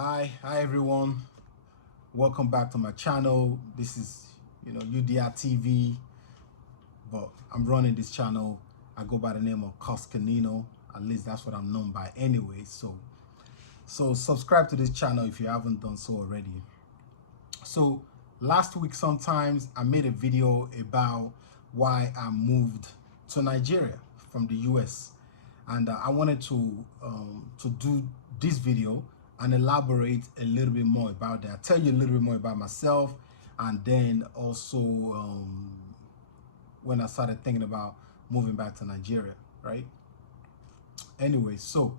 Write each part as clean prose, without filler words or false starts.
Hi everyone. Welcome back to my channel. This is, UDR TV, but I'm running this channel. I go by the name of Coscanino. At least that's what I'm known by anyway. So subscribe to this channel if you haven't done so already. So last week sometimes I made a video about why I moved to Nigeria from the US, and I wanted to do this video and elaborate a little bit more about that. Tell you a little bit more about myself, and then also when I started thinking about moving back to Nigeria, right? Anyway, so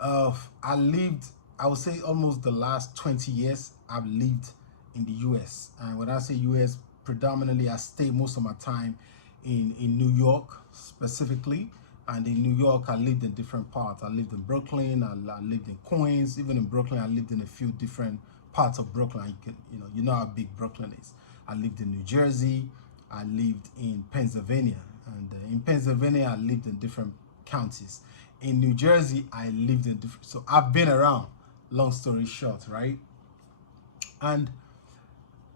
I lived, I would say almost the last 20 years I've lived in the US. And when I say US, predominantly I stay most of my time in New York specifically. And in New York, I lived in different parts. I lived in Brooklyn, I lived in Queens. Even in Brooklyn, I lived in a few different parts of Brooklyn. You know how big Brooklyn is. I lived in New Jersey. I lived in Pennsylvania. And in Pennsylvania, I lived in different counties. In New Jersey, I lived in different, so I've been around, long story short, right? And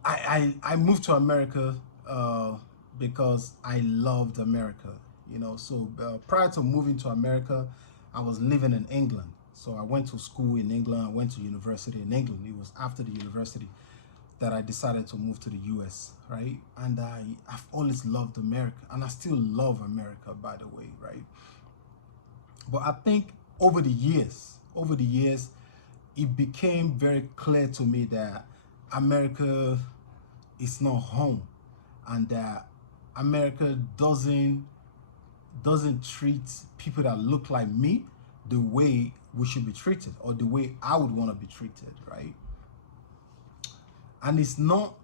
I moved to America because I loved America, So prior to moving to America, I was living in England. So I went to school in England. I went to university in England. It was after the university that I decided to move to the US, right? And I've always loved America, and I still love America, by the way, right? But I think over the years, it became very clear to me that America is not home, and that America doesn't treat people that look like me the way we should be treated, or the way I would want to be treated, right? And it's not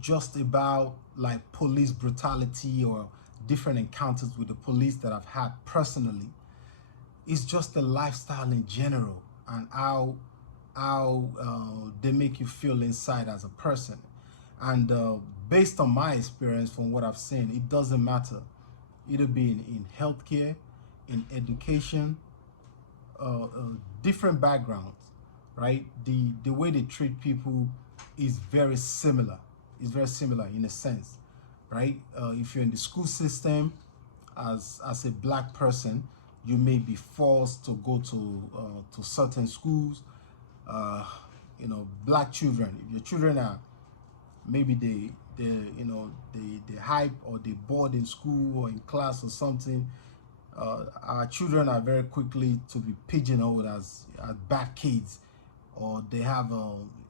just about like police brutality or different encounters with the police that I've had personally. It's just the lifestyle in general, and how they make you feel inside as a person. And based on my experience, from what I've seen, it doesn't matter. It'll be in healthcare, in education, different backgrounds, right? The way they treat people is very similar. It's very similar in a sense, right? If you're in the school system, as a black person, you may be forced to go to certain schools. Black children, if your children are, maybe they hype, or they bored in school or in class or something, our children are very quickly to be pigeonholed as bad kids, or they have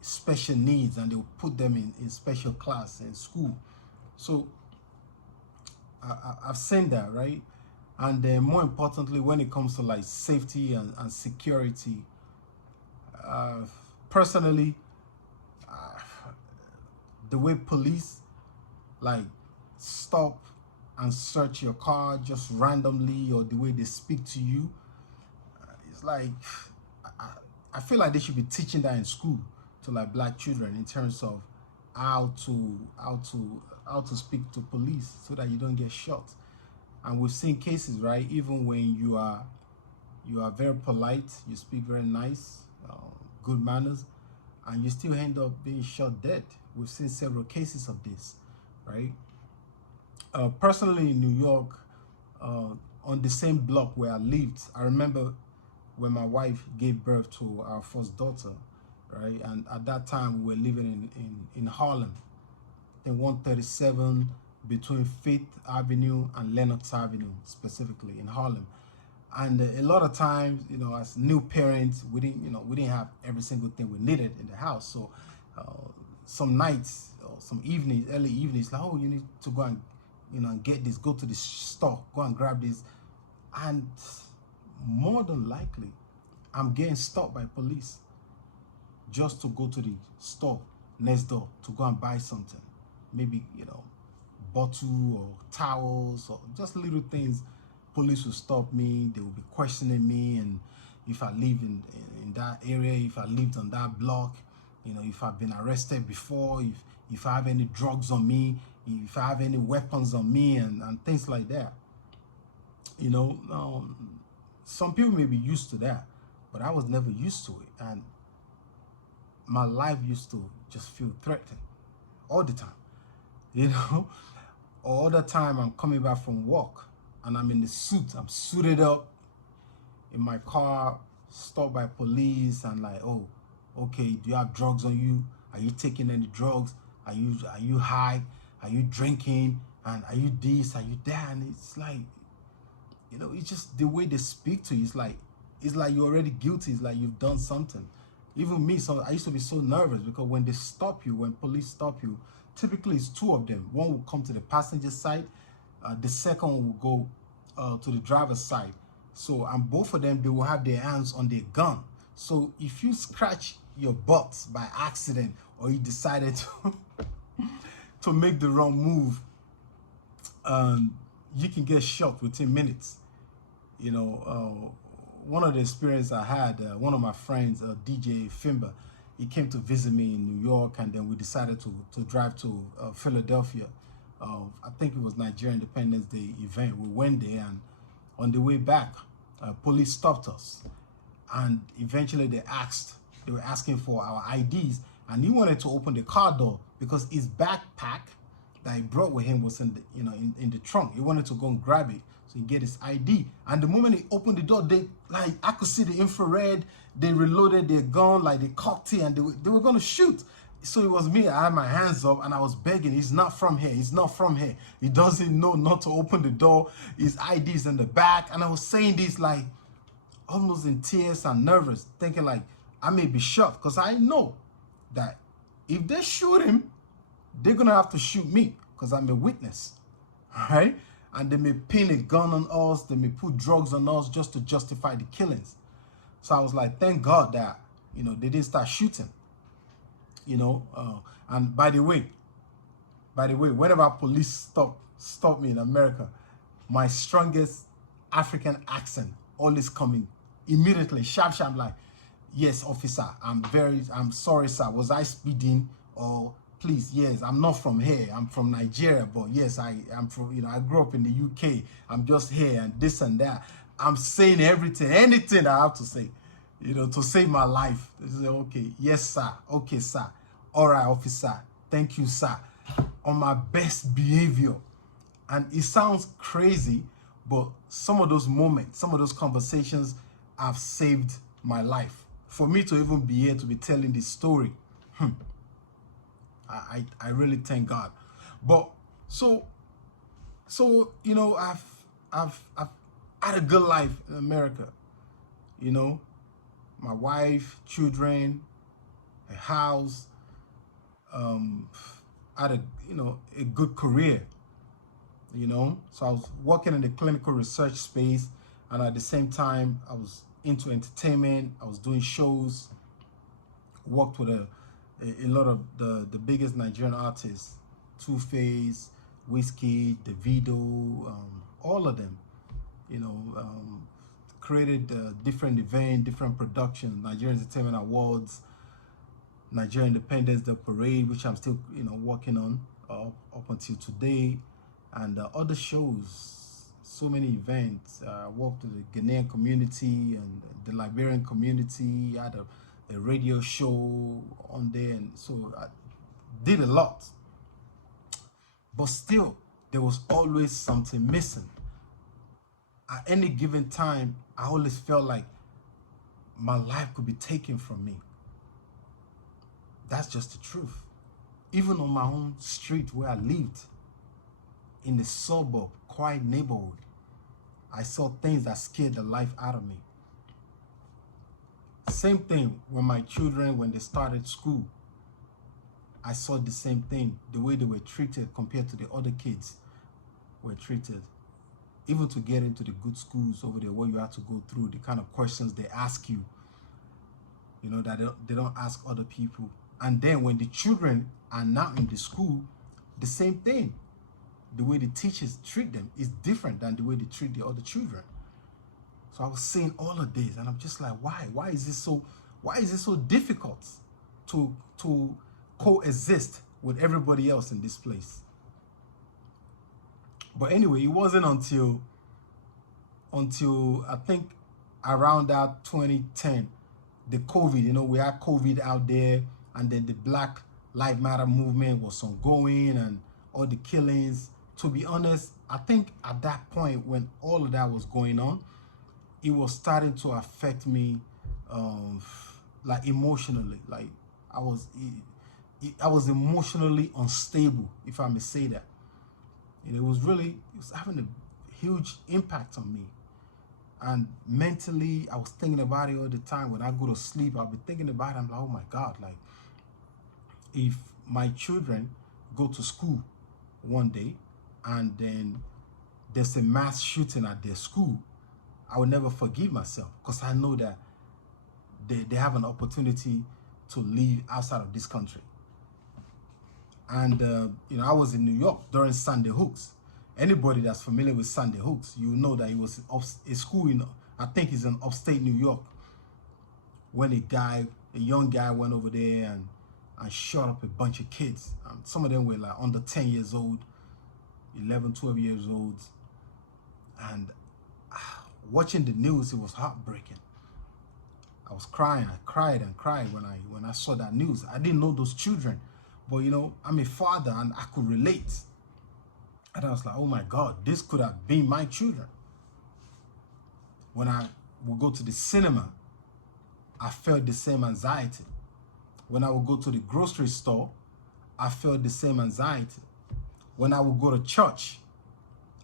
special needs, and they'll put them in special class in school. So I've seen that, right? And then more importantly, when it comes to like safety and security, uh, personally, the way police like stop and search your car just randomly, or the way they speak to you, it's like I, I feel like they should be teaching that in school to like black children, in terms of how to speak to police so that you don't get shot. And we've seen cases, right? Even when you are very polite, you speak very nice, good manners, and you still end up being shot dead. We've seen several cases of this, right? Personally, in New York, on the same block where I lived, I remember when my wife gave birth to our first daughter, right? And at that time, we were living in Harlem, in 137, between Fifth Avenue and Lenox Avenue, specifically in Harlem. And a lot of times, as new parents, we didn't have every single thing we needed in the house. So some nights or some evenings, early evenings, like, oh, you need to go and get this, go to the store, go and grab this. And more than likely, I'm getting stopped by police just to go to the store next door to go and buy something. Maybe, bottle or towels, or just little things. Police will stop me, they will be questioning me, and if I live in that area, if I lived on that block, if I've been arrested before, if I have any drugs on me, if I have any weapons on me, and things like that. Some people may be used to that, but I was never used to it. And my life used to just feel threatened all the time, you know. All the time I'm coming back from work and I'm in the suit, I'm suited up in my car, stopped by police and like, oh, okay, do you have drugs on you? Are you taking any drugs? Are you high? Are you drinking? And are you this? Are you that? And it's like, you know, it's just the way they speak to you. It's like you're already guilty. It's like you've done something. Even me, so I used to be so nervous because when they stop you, when police stop you, typically it's two of them. One will come to the passenger side, the second one will go to the driver's side. So, and both of them, they will have their hands on their gun. So if you scratch your butt by accident or you decided to make the wrong move, you can get shot within minutes. You know, one of the experiences I had, one of my friends, DJ Fimba, he came to visit me in New York, and then we decided to drive to Philadelphia. I think it was Nigerian Independence Day event. We went there, and on the way back, police stopped us, and eventually they were asking for our IDs, and he wanted to open the car door because his backpack that he brought with him was in the, you know, in the trunk. He wanted to go and grab it so he get his ID. And the moment he opened the door, I could see the infrared. They reloaded their gun, like they cocked it, and they were gonna shoot. So it was me. I had my hands up and I was begging. He's not from here. He's not from here. He doesn't know not to open the door. His ID's in the back. And I was saying this like almost in tears and nervous, thinking like I may be shot, because I know that if they shoot him, they're gonna have to shoot me because I'm a witness, right? And they may pin a gun on us, they may put drugs on us just to justify the killings. So I was like, thank God that, you know, they didn't start shooting, you know. And by the way, whenever police stop me in America, my strongest African accent always coming immediately, sharp, like, yes, officer, I'm sorry, sir, was I speeding? Or please, yes, I'm not from here, I'm from Nigeria, but yes, I'm from, you know, I grew up in the UK, I'm just here, and this and that. I'm saying everything, anything I have to say, you know, to save my life. Say, okay, yes, sir, okay, sir, all right, officer, thank you, sir, on my best behavior. And it sounds crazy, but some of those moments, some of those conversations have saved my life. For me to even be here to be telling this story, I really thank God. But so you know, I've had a good life in America. You know, my wife, children, a house, had a good career. You know, so I was working in the clinical research space, and at the same time I was into entertainment. I was doing shows, worked with a lot of the biggest Nigerian artists, Two-Face, Wizkid, Davido, all of them, you know, created different events, different productions, Nigerian Entertainment Awards, Nigerian Independence Day Parade, which I'm still, you know, working on up until today, and other shows. So many events. I worked with the Ghanaian community and the Liberian community. I had a radio show on there, and so I did a lot. But still, there was always something missing. At any given time, I always felt like my life could be taken from me. That's just the truth. Even on my own street where I lived, in the suburb, quiet neighborhood, I saw things that scared the life out of me. Same thing when my children, when they started school, I saw the same thing, the way they were treated compared to the other kids were treated. Even to get into the good schools over there, where you have to go through the kind of questions they ask you, you know, that they don't ask other people. And then when the children are now in the school, the same thing. The way the teachers treat them is different than the way they treat the other children. So I was seeing all of this, and I'm just like, why? Why is it so difficult to coexist with everybody else in this place? But anyway, it wasn't until I think around that 2010, the COVID, you know, we had COVID out there. and then the Black Lives Matter movement was ongoing and all the killings. To be honest, I think at that point when all of that was going on, it was starting to affect me, like emotionally. Like I was emotionally unstable, if I may say that. It was having a huge impact on me. And mentally, I was thinking about it all the time. When I go to sleep, I'll be thinking about it. I'm like, oh my God, like if my children go to school one day and then there's a mass shooting at their school, I will never forgive myself, because I know that they have an opportunity to live outside of this country. And, I was in New York during Sandy Hooks. Anybody that's familiar with Sandy Hooks, you know that it was a school I think it's in upstate New York, when a young guy went over there and shot up a bunch of kids. Some of them were like under 10 years old, 11, 12 years old. And watching the news, it was heartbreaking. I was crying. I cried and cried when I saw that news. I didn't know those children, but I'm a father and I could relate. And I was like, oh my God, this could have been my children. When I would go to the cinema, I felt the same anxiety. When I would go to the grocery store, I felt the same anxiety. When I would go to church,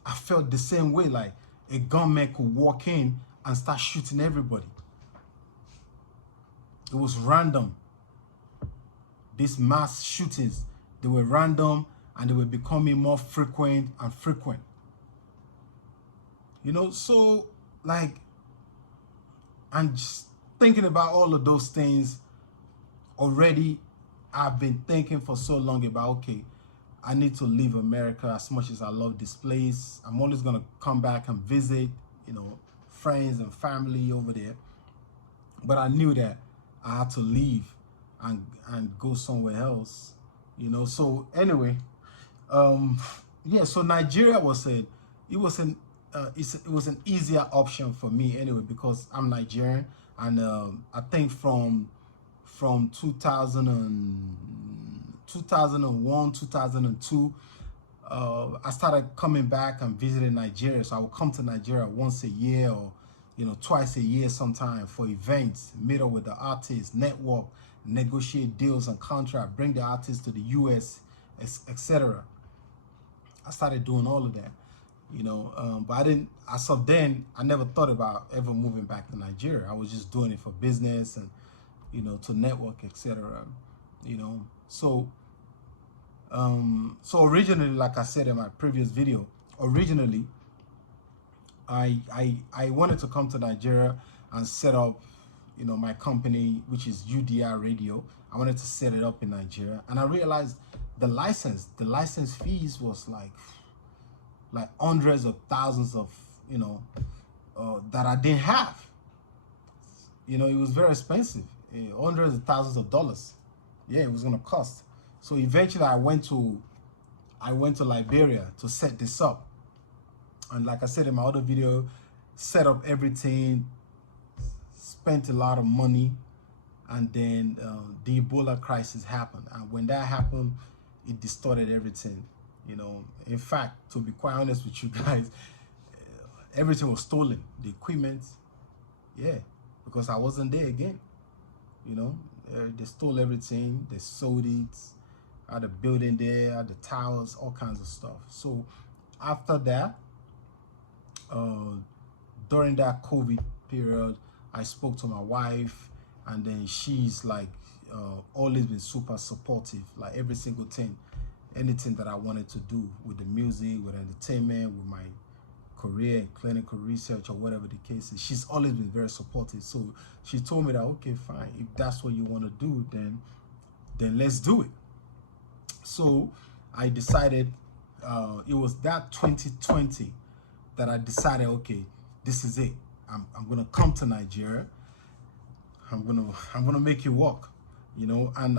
I felt the same way, like a gunman could walk in and start shooting everybody. It was random. These mass shootings, they were random and they were becoming more frequent and frequent. So like, I'm just thinking about all of those things already. I've been thinking for so long about, okay, I need to leave America. As much as I love this place, I'm always going to come back and visit, friends and family over there. But I knew that I had to leave and go somewhere else, So anyway, yeah. So Nigeria was it was an easier option for me anyway, because I'm Nigerian, and I think from 2001, 2002, I started coming back and visiting Nigeria. So I would come to Nigeria once a year, or twice a year sometime, for events, meet up with the artists, network, negotiate deals and contracts, bring the artists to the US, etc. I started doing all of that, but I didn't, as of then, I never thought about ever moving back to Nigeria. I was just doing it for business and, to network, etc. So originally, like I said in my previous video, originally, I wanted to come to Nigeria and set up, my company, which is UDR Radio. I wanted to set it up in Nigeria, and I realized the license fees was like hundreds of thousands of, that I didn't have. It was very expensive, hundreds of thousands of dollars. Yeah, it was gonna cost. So eventually I went to Liberia to set this up. And like I said in my other video, set up everything, spent a lot of money, and then the Ebola crisis happened. And when that happened, it distorted everything. In fact, to be quite honest with you guys, everything was stolen. The equipment, yeah, because I wasn't there again. They stole everything. They sold it. I had a building there, I had the towers, all kinds of stuff. So after that, during that COVID period, I spoke to my wife, and then she's like always been super supportive, like every single thing, anything that I wanted to do with the music, with entertainment, with my career in clinical research or whatever the case is. She's always been very supportive. So she told me that, okay, fine, if that's what you want to do, then let's do it. So I decided, it was that 2020 that I decided, okay, this is it. I'm gonna come to Nigeria. I'm gonna make it work, And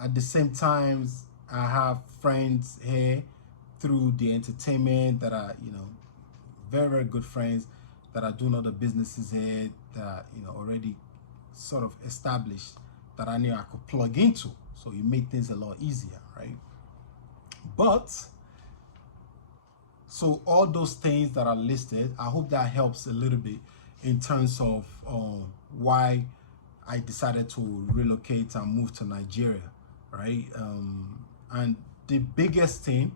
at the same time, I have friends here through the entertainment that are, very, very good friends that are doing other businesses here that are, already sort of established, that I knew I could plug into, So it made things a lot easier, right? But so all those things that are listed, I hope that helps a little bit in terms of why I decided to relocate and move to Nigeria, right? And the biggest thing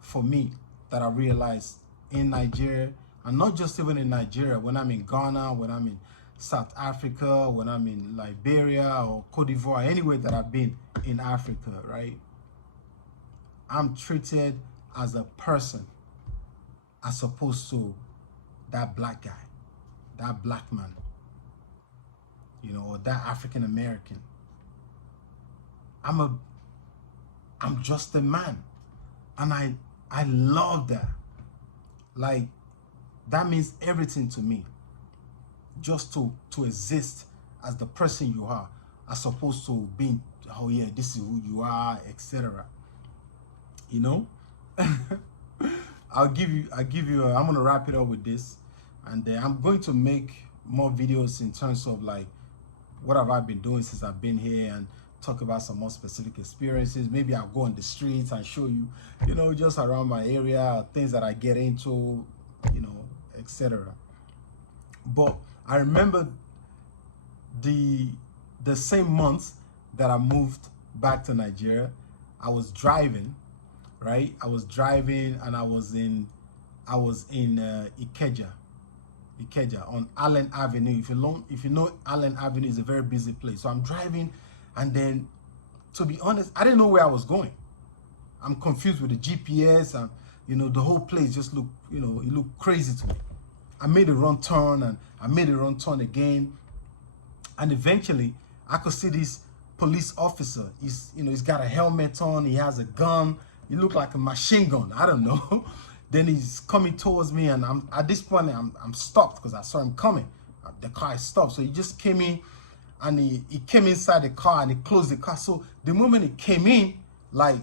for me that I realized in Nigeria, and not just even in Nigeria, when I'm in Ghana, when I'm in South Africa, when I'm in Liberia or Cote d'Ivoire, anywhere that I've been in Africa, right? I'm treated as a person as opposed to that black guy, that black man, you know, or that African American. I'm just a man. And I love that. Like, that means everything to me. Just to exist as the person you are, as opposed to being, oh yeah, this is who you are, etc. You know? I'm gonna wrap it up with this, and then I'm going to make more videos in terms of like what have I been doing since I've been here, and talk about some more specific experiences. Maybe I'll go on the streets and show you, you know, just around my area, things that I get into, you know, etc. But I remember the same month that I moved back to Nigeria, I was driving, right? I was driving and I was in Ikeja on Allen Avenue. If you know Allen Avenue is a very busy place. So I'm driving, and then, to be honest, I didn't know where I was going. I'm confused with the GPS, and you know, the whole place just looked, you know, it looked crazy to me. I made a wrong turn, and I made a wrong turn again, and eventually I could see this police officer. He's got a helmet on, he has a gun, he looked like a machine gun, I don't know. Then he's coming towards me, and at this point I'm stopped because I saw him coming. The car stopped, so he just came in, and he came inside the car and he closed the car. So the moment he came in, like,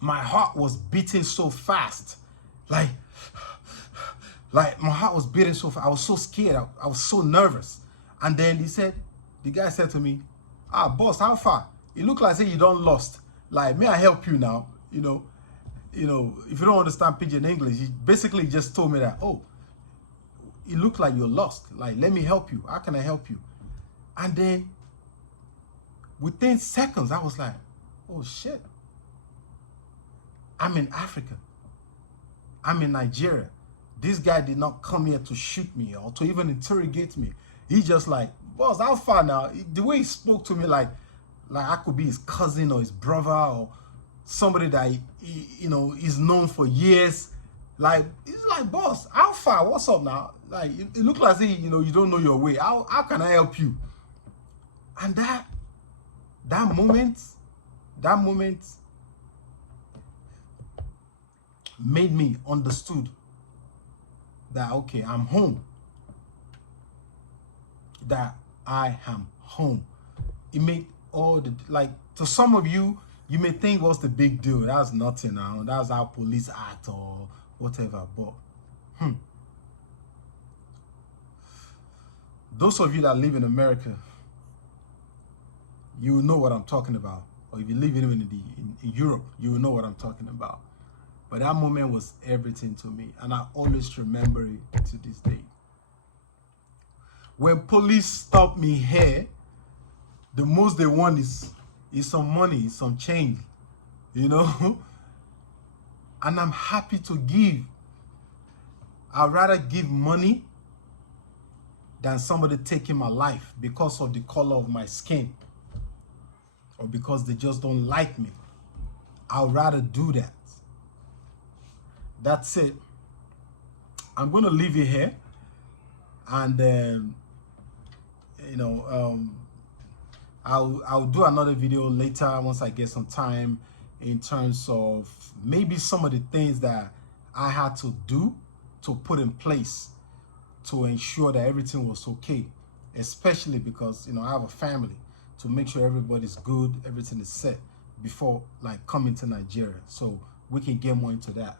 my heart was beating so fast, like my heart was beating so fast. I was so scared. I was so nervous. And then the guy said to me, "Ah, boss, how far? It look like you don't lost. Like, may I help you now?" You know, if you don't understand Pidgin English, he basically just told me that, "Oh, it looked like you're lost. Like, let me help you. How can I help you?" And then within seconds, I was like, "Oh shit. I'm in Africa. I'm in Nigeria. This guy did not come here to shoot me or to even interrogate me. He just like, boss, how far now?" The way he spoke to me, like I could be his cousin or his brother or somebody that you know, is known for years. Like, it's like, "Boss, how far? What's up now?" Like, it looked like, you know, you don't know your way. How can I help you? And that moment made me understood that, okay, I'm home. That I am home. It made all the, like, to some of you, you may think, what's the big deal? That's nothing now. That's how police act or whatever. But those of you that live in America, you know what I'm talking about. Or if you live even in Europe, you will know what I'm talking about. But that moment was everything to me, and I always remember it to this day. When police stop me here, the most they want is some money, some change, you know? And I'm happy to give. I'd rather give money than somebody taking my life because of the color of my skin or because they just don't like me. I'd rather do that. That's it. I'm going to leave it here. And, you know, I'll do another video later once I get some time in terms of maybe some of the things that I had to do to put in place to ensure that everything was okay, especially because, you know, I have a family, to make sure everybody's good, everything is set before like coming to Nigeria. So we can get more into that.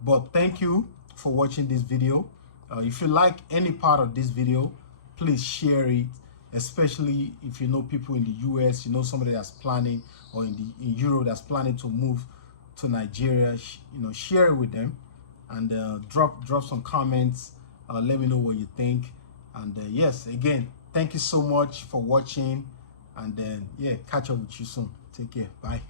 But thank you for watching this video. If you like any part of this video, please share it especially if you know people in the US, you know somebody that's planning, or in Europe that's planning to move to Nigeria. You know, share it with them, and drop some comments. Let me know what you think. And yes, again, thank you so much for watching. And then yeah, catch up with you soon. Take care. Bye.